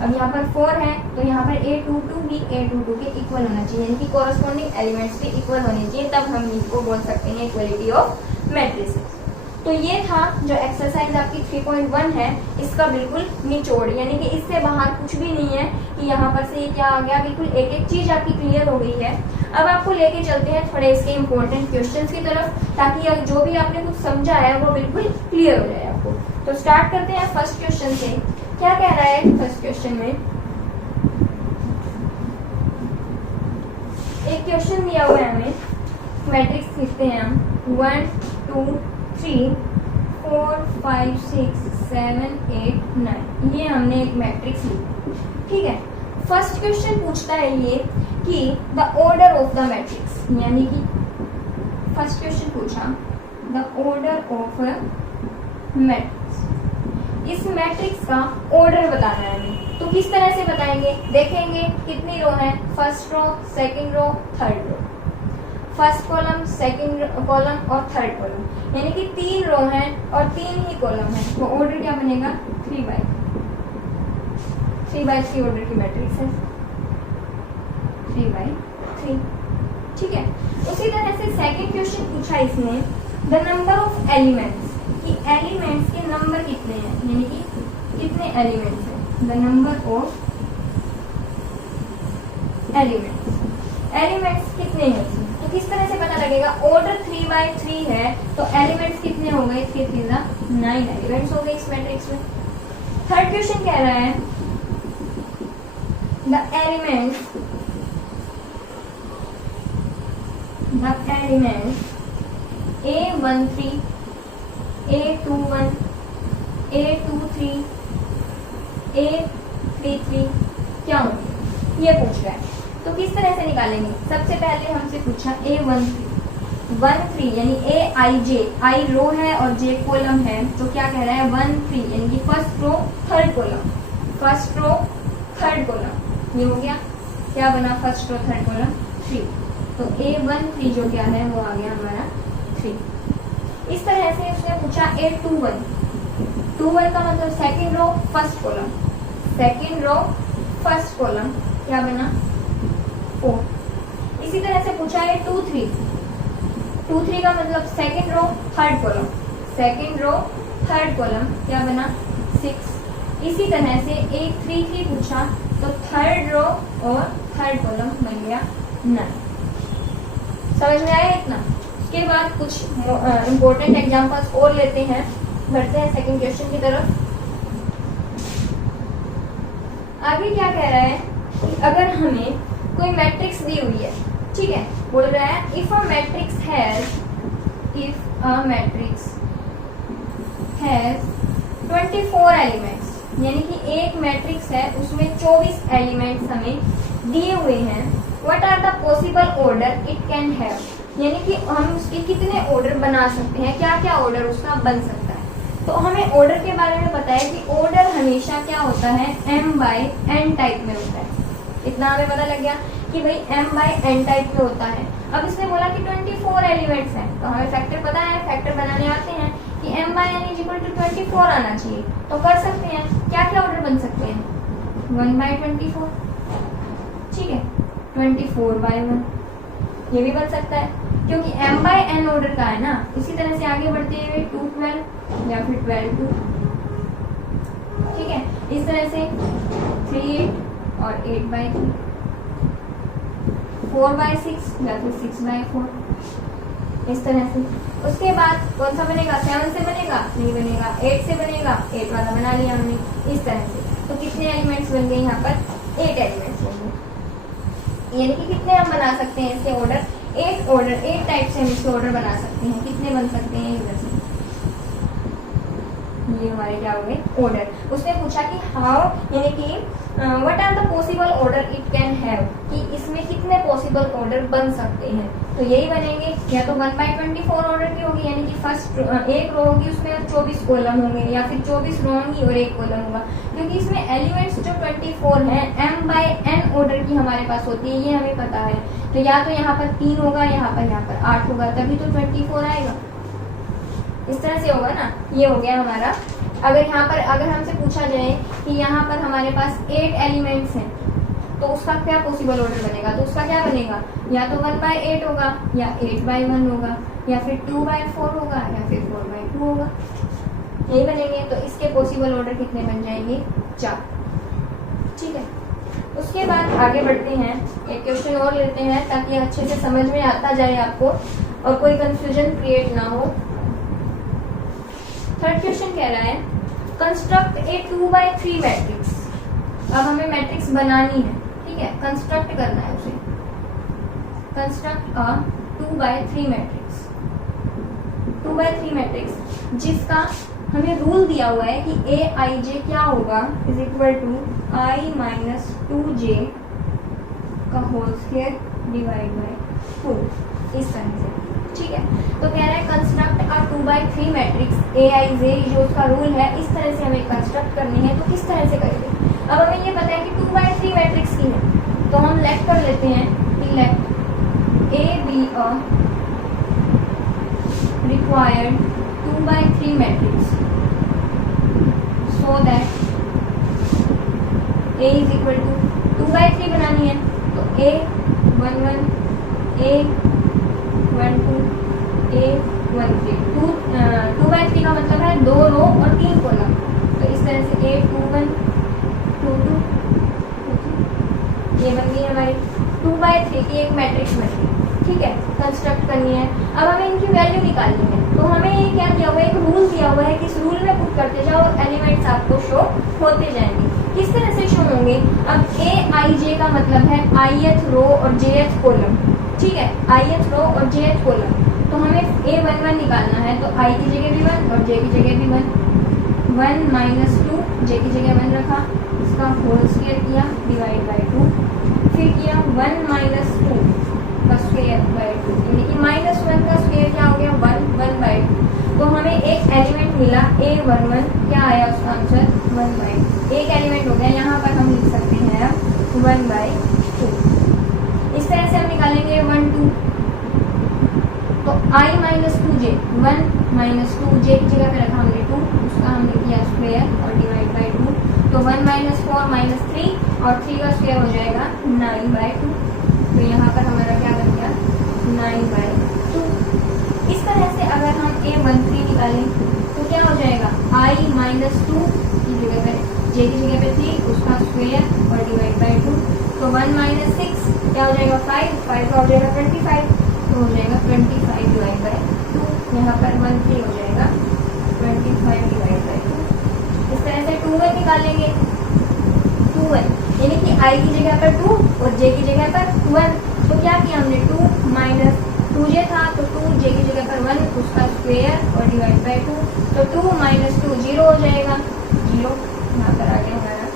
अब यहाँ पर 4 है तो यहाँ पर A22 भी A22 के इक्वल होना चाहिए, यानी कि कॉरस्पॉन्डिंग एलिमेंट्स के इक्वल होने चाहिए, तब हम इसको बोल सकते हैं इक्वलिटी ऑफ मैट्रिसेस। तो ये था जो एक्सरसाइज आपकी 3.1 है, इसका बिल्कुल निचोड़, यानी कि इससे बाहर कुछ भी नहीं है कि यहाँ पर से ये क्या आ गया, बिल्कुल एक एक चीज आपकी क्लियर हो गई है। अब आपको लेके चलते हैं थोड़े इसके इंपॉर्टेंट क्वेश्चंस की तरफ, ताकि जो भी आपने कुछ समझा है वो बिल्कुल क्लियर हो जाए आपको। तो स्टार्ट करते हैं फर्स्ट क्वेश्चन से। क्या कह रहा है फर्स्ट क्वेश्चन में, एक क्वेश्चन दिया हुआ है हमें, मैट्रिक्स लिखते हैं हम 1 2 3 4 5 6 7 8 9, ये हमने एक मैट्रिक्स ली, ठीक है। फर्स्ट क्वेश्चन पूछता है ये कि the order of the matrix, यानी कि फर्स्ट क्वेश्चन पूछा द ऑर्डर ऑफ मैट्रिक्स, इस मैट्रिक्स का ऑर्डर बताना है हमें। तो किस तरह से बताएंगे, देखेंगे कितनी रो है, first row second row third row, first column second column और थर्ड कॉलम, यानी कि 3 रो हैं और 3 ही कॉलम है। तो ऑर्डर क्या बनेगा, 3 by 3 ऑर्डर की मैट्रिक्स है, 3 by 3, ठीक है। उसी तरह से सेकंड क्वेश्चन पूछा इसने द नंबर ऑफ एलिमेंट्स, कि एलिमेंट्स के नंबर कितने हैं, यानी कि कितने एलिमेंट्स हैं, द नंबर ऑफ एलिमेंट्स कितने हैं इसमें। तो किस तरह से पता लगेगा, ऑर्डर 3 by 3 है तो एलिमेंट्स कितने हो गए, 3 3 9 एलिमेंट्स हो गए इस मैट्रिक्स में। थर्ड क्वेश्चन कह रहा है the elements A13 A21 A23 A33 क्या होंगे, ये पूछ रहा है। तो किस तरह से निकालेंगे, सबसे पहले हमसे पूछा A13 यानी I रो है और J कॉलम है, तो क्या कह रहा है 13 यानी कि first row third column, first row third column, ये हो गया, क्या बना फर्स्ट रो थर्ड कॉलम 3, तो A13 जो क्या है वो आ गया हमारा 3। इस तरह से उसने पूछा A21 का मतलब second row first column, second row first column, क्या बना 4। इसी तरह से पूछा A23 का मतलब second row third column, second row third column, क्या बना 6। इसी तरह से A33 पूछा तो थर्ड रो और थर्ड कॉलम बन गया 9। समझ में आया इतना। उसके बाद कुछ इंपॉर्टेंट एग्जांपल्स और लेते हैं, बढ़ते हैं सेकंड क्वेश्चन की तरफ। आगे क्या कह रहा है कि अगर हमें कोई मैट्रिक्स दी हुई है, ठीक है, बोल रहा है if a matrix has 24 elements, यानी कि एक मैट्रिक्स है उसमें 24 एलिमेंट्स हमें दिए हुए हैं, what are the possible order it can have, यानी कि हम उसके कितने ऑर्डर बना सकते हैं, क्या क्या ऑर्डर उसका बन सकता है। तो हमें ऑर्डर के बारे में पता है कि ऑर्डर हमेशा क्या होता है, m by n टाइप में होता है। इतना हमें पता लग गया कि भाई m by n टाइप में होता है। अब इसने बोला कि 24 एलिमेंट्स हैं, तो हमें फैक्टर पता है, फैक्टर बनाने आते हैं कि m by n is equal to 24 आना चाहिए। तो कर सकते हैं, क्या क्या ऑर्डर बन सकते हैं, 1 by 24, ठीक है, 24/1, ये भी बन सकता है क्योंकि m/n ऑर्डर का है ना। इसी तरह से आगे बढ़ते हुए 2 12 या फिर 12 2, ठीक है। इस तरह से 3 8 और 8/3, 4/6 या फिर 6/4, इस तरह से। उसके बाद कौन सा बनेगा, 7 से बनेगा नहीं बनेगा, 8 से बनेगा, 8 वाला बना लिया हमने, इस तरह से। तो कितने एलिमेंट्स बन गए यहाँ पर, 8 एलिमेंट्स बन गए। यानी कि कितने हम बना सकते हैं इसके ऑर्डर, 8 टाइप से हम इसके ऑर्डर बना सकते हैं। कितने बन सकते हैं इधर से, ये हमारे क्या हो गए ऑर्डर। उसने पूछा कि हाउ, यानी कि what are the possible order it can have, कि इसमें कितने पॉसिबल ऑर्डर बन सकते हैं। तो यही बनेंगे, या तो 1/24 ऑर्डर की होगी, यानी कि फर्स्ट एक रो होगी उसमें 24 कॉलम होंगे, या फिर 24 रो होंगी और एक कॉलम होगा। क्योंकि इसमें एलिमेंट्स जो 24 हैं m/n ऑर्डर की हमारे पास होती है, ये हमें पता है। तो या तो यहाँ पर 3 होगा, यहाँ पर 8 होगा, तभी तो 24 आएगा। इस तरह से होगा ना। ये हो गया हमारा। अगर यहाँ पर अगर हमसे पूछा जाए कि यहाँ पर हमारे पास 8 एलिमेंट्स हैं, तो उसका क्या पॉसिबल ऑर्डर बनेगा, तो उसका क्या बनेगा, या तो 1/8 होगा, या 8/1 होगा, या फिर 2/4 होगा, या फिर 4/2 होगा, यही बनेंगे। तो इसके पॉसिबल ऑर्डर कितने बन जाएंगे, 4, ठीक है। उसके बाद आगे बढ़ते हैं, एक क्वेश्चन और लेते हैं ताकि अच्छे से समझ में आता जाए आपको और कोई कंफ्यूजन क्रिएट ना हो। थर्ड क्वेश्चन कह रहा है कंस्ट्रक्ट ए 2/3 मैट्रिक्स। अब हमें मैट्रिक्स बनानी है, ठीक है, कंस्ट्रक्ट करना है उसे। कंस्ट्रक्ट अ 2/3 मैट्रिक्स, 2/3 मैट्रिक्स जिसका हमें रूल दिया हुआ है कि Aij क्या होगा, is equal to I minus 2j का होल स्क्वायर डिवाइड बाय 2, इस तरह से, ठीक है। तो कह रहा है कंस्ट्रक्ट अ 2/3 मैट्रिक्स Aij, जो उसका रूल है, इस तरह से हमें कंस्ट्रक्ट करनी है। तो किस तरह से करेंगे, अब हमें ये पता है कि 2/3 मैट्रिक्स की है, तो हम लेट कर लेते हैं कि let A be a required 2/3 matrix so that A is equal to 2/3 बनानी है, तो A 1 1 A 1 2 A 1 3 2/3 का मतलब है 2 रो और 3 कॉलम। तो इस तरह से A 2 1 2 2 ये बन गई हमारी 2/3 की एक मैट्रिक्स बन गई, ठीक है। कंस्ट्रक्ट करनी है, अब हमें इनकी वैल्यू निकालनी है। तो हमें ये क्या दिया हुआ है, एक रूल दिया हुआ है कि इस रूल में पुट करते जाओ और एलिमेंट्स आपको शो होते जाएंगे। किस तरह से शो होंगे, अब Aij का मतलब है ith रो और jth कॉलम, ठीक है, ith रो और jth कॉलम। तो हमें A11 निकालना है, तो I की जगह भी 1 और J की जगह भी 1, 1 माइनस 2 J की जगह 1 रखा, इसका होल स्क्वायर किया डिवाइड बाय 2, फिर किया 1 माइनस 2 का स्क्वायर बाय 2, यानी कि -1 का स्क्वायर क्या हो गया 1/2। तो हमें एक एलिमेंट मिला A11, क्या आया उसका आंसर 1/2। एक एलिमेंट हो गया, यहाँ पर हम लिख सकते हैं 1/2। इस तरह से हम निकालेंगे 1 2, तो I minus 2j 1 minus 2j की जगह पे रखा हमने 2, उसका हमने किया स्क्वायर और डिवाइड बाय 2, तो 1 माइनस 4 माइनस 3 और 3 का स्क्वायर हो जाएगा 9/2। तो यहाँ पर हमारा क्या बन गया 9/2। इस तरह से अगर हम A13 निकालें तो क्या हो जाएगा I माइनस 2 की जगह पे J की जगह पे 3, उसका स्क्वायर और डिवाइड बाय 2, तो 1 माइनस 6 क्या हो जाएगा 5 का हो जाएगा 25, तो हो जाएगा 25 डिवाइड बाय 2, यहाँ पर 13 हो जाएगा 25 डिवाइड बाय 2। इस तरह से 2 निकालेंगे, 2 यानी कि I की जगह पर 2 और J की जगह पर 1, तो क्या किया हमने 2 माइनस 2j था, तो 2j की जगह पर 1, उसका स्क्वायर और डिवाइड बाय 2, तो 2 माइनस 2 0 हो जाएगा, 0 यहाँ पर आ गया हमारा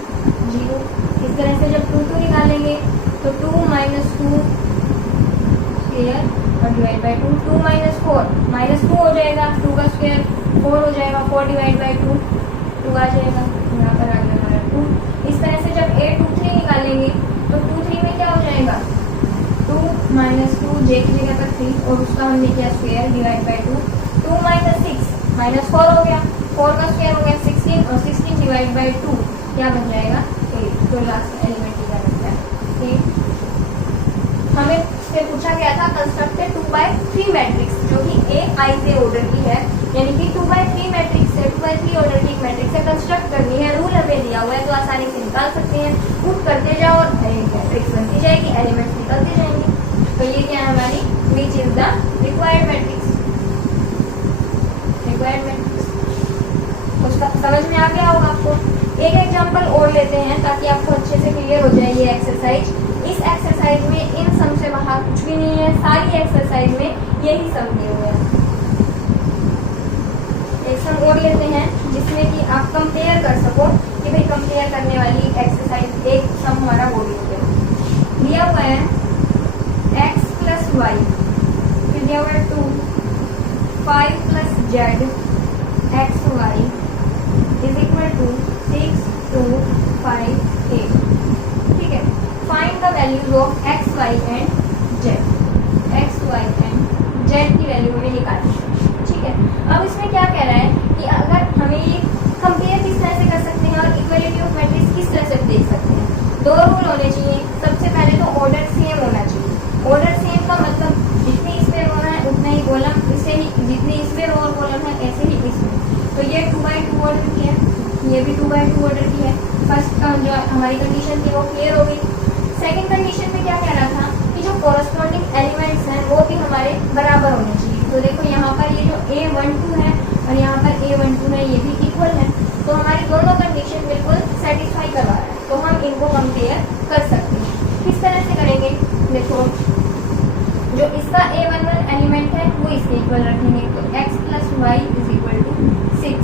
0। इस तरह से जब 2 निकालेंगे तो 2 माइनस 2 स्क्वायर और डिवाइड बाय 2, 2 माइनस 4 -2 हो जाएगा, 2 का स्क्वायर 4 हो जाएगा, 4 डिवाइड बाय 2 2 आ जाएगा, यहाँ पर आ गया हमारा 2। इस तरह से जब A23 निकालेंगे तो 23 में क्या हो जाएगा 2 माइनस 2 J की जगह पर 3 और उसका हमने किया square divide by 2, 2 minus 6 minus 4 हो गया, 4 का स्क्वायर हो गया 16 और 16 डिवाइड बाय 2 क्या बन जाएगा 8। तो लास्ट एलिमेंट क्या बनता है 8। हमें से पूछा गया था कंस्ट्रक्ट 2/3 मैट्रिक्स जो कि Aij ऑर्डर की है, यानी कि 2/3 मैट्रिक्स है, 2/3 ऑर्डर की मैट्रिक्स है कंस्ट्रक्ट करनी है। रूल हमें दिया हुआ है तो आसानी से निकाल सकते हैं। पुट करते जाओ और मैट्रिक्स बनती जाएगी, एलिमेंट्स निकलते जाएंगे। तो ये क्या है हमारी which is the required matrix. उसका समझ में आ गया होगा आपको। एक एग्जांपल और लेते हैं ताकि आपको अच्छे से क्लियर हो जाए ये एक्सरसाइज। इस एक्सरसाइज में इन सम से बाहर कुछ भी नहीं है, सारी एक्सरसाइज में यही सम दिए हुए हैं। एक सम और लेते हैं जिसमें कि आप कंपेयर कर सको कि भाई कंपेयर करने वाली एक्सरसाइज एक सम हमारा वो भी हो गया। दिया हुआ है x + y, फिर दिया हुआ है 2 5 + z xy is equal to 6 2 5 8। ठीक है, find the values of x y and z। x y and z की वैल्यू हमें निकालनी है। ठीक है, अब इसमें क्या कह रहा है कि अगर हमें ये कंपेयर किस तरह से कर सकते हैं और इक्वलिटी ऑफ मैट्रिक्स किस तरह से देख सकते हैं। दो रूल होने चाहिए। सबसे पहले तो ऑर्डर सेम होना चाहिए। ऑर्डर सेम का मतलब जितनी इसमें रो है उतना ही कॉलम, इसे ही जितनी इसमें रो और कॉलम है ऐसे ही इसमें। तो ये 2/2 ऑर्डर की है, ये भी 2/2 ऑर्डर की है। फर्स्ट का जो हमारी कंडीशन थी वो क्लियर हो गई। सेकंड कंडीशन में क्या कह रहा था कि जो कॉरस्पॉन्डिंग एलिमेंट्स हैं वो भी हमारे बराबर होने चाहिए। तो देखो यहाँ पर ये जो A12 है और यहाँ पर A12 है ये भी इक्वल है। तो हमारी दोनों कंडीशन बिल्कुल सेटिस्फाई करवा रहा है, तो हम इनको कंपेयर कर सकते हैं। किस तरह से करेंगे, देखो जो इसका A11 एलिमेंट है वो इसके इक्वल रखेंगे, तो x + y is equal to 6।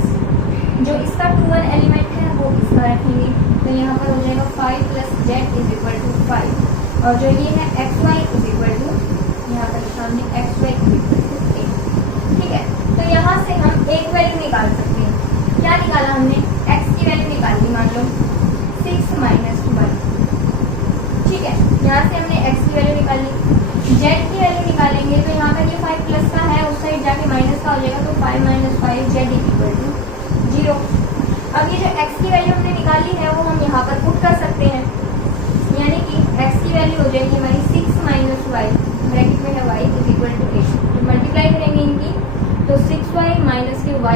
जो इसका 21 एलिमेंट है वो इसका रखेंगे, तो यहाँ पर हो जाएगा 5 + z is equal to 5। और जो ये है xy is equal to, यहाँ पर सामने xy is equal to 8। ठीक है, तो यहाँ से हम एक वैल्यू निकाल सकते हैं। क्या निकाला हमने, x की वैल्यू निकाली, मान लो 6 - 1। ठीक है, यहाँ से हमने x की वैल्यू निकाली। z की वैल्यू निकालेंगे तो यहाँ पर ये 5 प्लस का है, उस साइड जाके माइनस का हो जाएगा, तो 5 - 5 z = 0। अब ये जो x की वैल्यू हमने निकाली है वो हम यहाँ पर पुट कर सकते हैं, यानी कि x की वैल्यू हो जाएगी हमारी 6 - y, ब्रैकेट में है y is equal to 8। तो मल्टीप्लाई करेंगे इनकी, तो 6y - के y²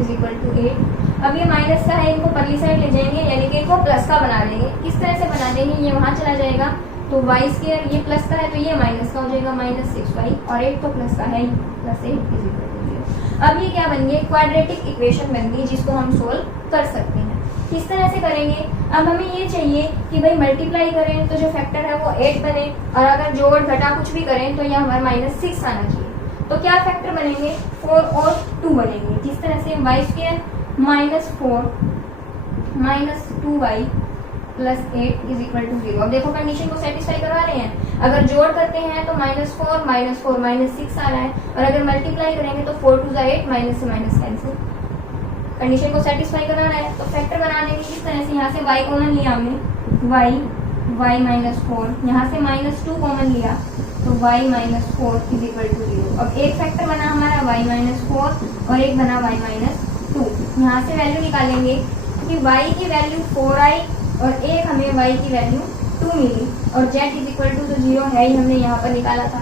is equal to 8। अब ये माइनस का है, इनको परली साइड ले जाएंगे, यानी कि इनको प्लस का बना देंगे। किस तरह से बना देंगे, ये वहाँ चला जाएगा, तो y² ये प्लस का है तो ये माइनस का हो जाएगा, -6y, और 8 तो प्लस का है ही, +8 is equal to 0। अब ये क्या बन गई, क्वाड्रेटिक इक्वेशन बन गई जिसको हम सोल्व कर सकते हैं। किस तरह से करेंगे, अब हमें ये चाहिए कि भाई मल्टीप्लाई करें तो जो फैक्टर है वो 8 बने, और अगर जोड़ घटा कुछ भी करें तो ये हमारा -6 आना चाहिए। तो क्या फैक्टर बनेंगे, 4 और 2 बनेंगे। किस तरह से, y² - 4 - 2y + 8 is equal to 0। अब देखो कंडीशन को सेटिस्फाई करवा रहे हैं। अगर जोड़ करते हैं तो -4 - 4 -6 आ रहा है, और अगर मल्टीप्लाई करेंगे तो 4 × 2 = 8, माइनस से माइनस कैंसिल। कंडीशन को सेटिस्फाई कराना है तो फैक्टर बनाने की किस तरह से, यहाँ से y कॉमन लिया हमने, y - 4, यहाँ से -2 कॉमन लिया तो y - 4 is equal to 0। अब एक फैक्टर बना हमारा y - 4 और एक बना y - 2। यहाँ से वैल्यू निकालेंगे कि y की वैल्यू 4 आई और एक हमें y की वैल्यू 2 मिली, और z is equal to तो 0 है ही, हमने यहाँ पर निकाला था।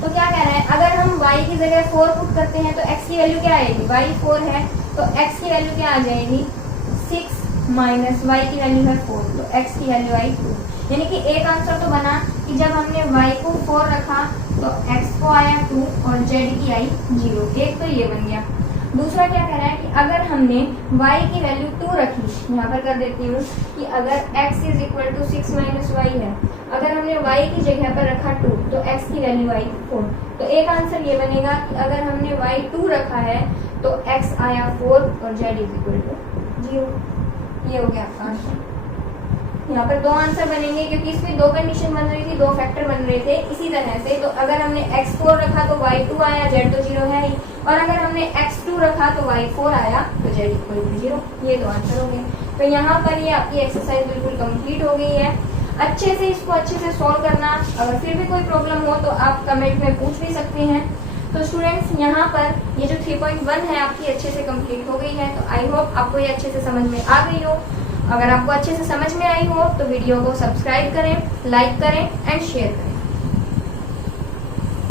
तो क्या कह रहा है, अगर हम y की जगह 4 पुट करते हैं तो x की वैल्यू क्या आएगी, y 4 है तो x की वैल्यू क्या आ जाएगी, 6 - y की वैल्यू है 4, तो x की वैल्यू आई 2। यानी कि एक आंसर तो बना कि जब हमने y को 4 रखा तो x को आया 2 और z की आई 0। एक तो ये बन गया। दूसरा क्या कह रहा है कि अगर हमने y की वैल्यू 2 रखी, यहाँ पर कर देती हूँ कि अगर x is equal to 6 - y है, अगर हमने y की जगह पर रखा 2 तो x की वैल्यू आई 4। तो एक आंसर ये बनेगा कि अगर हमने y 2 रखा है तो x आया 4 और z is equal to 0। ये हो गया आपका आंसर। यहाँ पर दो आंसर बनेंगे क्योंकि इसमें दो कंडीशन बन रही थी, दो फैक्टर बन रहे थे। इसी तरह से तो अगर हमने x4 रखा तो y2 आया, z तो 0 है ही, और अगर हमने x2 रखा तो y4 आया तो z इक्वल टू 0। ये दो आंसर हो गए। तो यहाँ पर ये आपकी एक्सरसाइज बिल्कुल कंप्लीट हो गई है। अच्छे से इसको अच्छे से सॉल्व करना। अगर फिर भी कोई प्रॉब्लम हो तो आप कमेंट में पूछ भी सकते हैं। तो स्टूडेंट्स यहाँ पर ये जो 3.1 है आपकी अच्छे से कंप्लीट हो गई है। तो आई होप आपको ये अच्छे से समझ में आ गई हो। अगर आपको अच्छे से समझ में आई हो तो वीडियो को सब्सक्राइब करें, लाइक करें एंड शेयर करें।